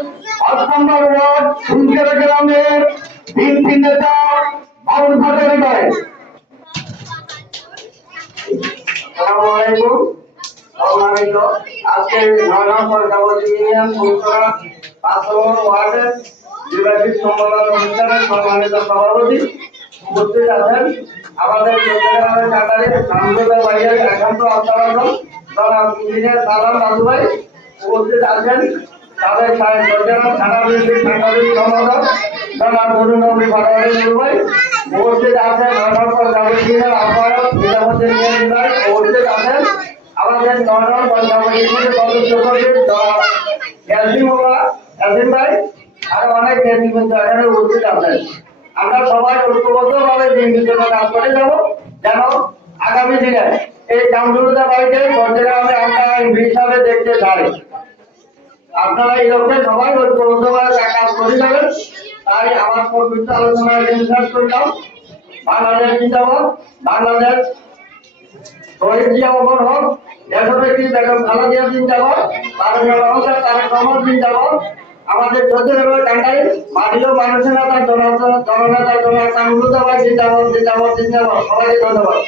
8 নম্বর word ফুলকেরা গ্রামের BNP নেতা বাবুল ভাটারি ভাই। আসসালামু আলাইকুম। সম্মানিত আজকে 9 নম্বর কাগজ ইউনিয়ন ফুলকেরা 5 নম্বর ওয়ার্ডের নির্বাচনী সম্মেলন অনুষ্ঠানের সম্মানিত সভাপতি উপস্থিত আছেন আমাদের চট্টগ্রামের কাটারি নামদা বাইয়ের একান্ত আত্মারাধন জনাব ইঞ্জিনিয়ার সালাম দাদু ভাই উপস্থিত আছেন। তাদের চট্টগ্রাম থানা বিএনপির সাংগঠনিক সম্পাদক জনাব নবী ভাটারি দাদু ভাই উপস্থিত আছেন। 9 নম্বর কাগজ ইউনিয়ন আহ্বায়ক নিজামুদ্দিন মিয়া ভাই উপস্থিত আছেন। আমাদের 9 নম্বর কাগজ ইউনিয়নের সদস্য সচিব জনাব ইয়াসিন ভাই আরো অনেক নেতৃবৃন্দ এখানে উপস্থিত আছেন। আমরা সবাই ঐক্যবদ্ধভাবে দিনের জন্য কাজ করে যাব, যেন আগামী দিনে এই কামরুলদা বাড়িতে চট্টগ্রামে আমরা এমপি হিসাবে দেখতে চাই। আপনারা এই লক্ষ্যে সবাই ঐক্যবদ্ধভাবে কাজ করে যাবেন। তাই আমার সংক্ষিপ্ত আলোচনায় শেষ করলাম। বাংলাদেশ জিন্দাবাদ, বাংলাদেশ শহীদ জিয়া অমর হোক, দেশনেত্রী বেগম খালেদা জিন্দাবাদ, তারেক রহমান জিন্দাবাদ। আমাদের চট্টগ্রামের কান্ডারি মাটিও মানুষের নেতা জননেতা জনাব কামরুলদা ভাই জিন্দাবাদ জিন্দাবাদ জিন্দাবাদ। সবাইকে ধন্যবাদ।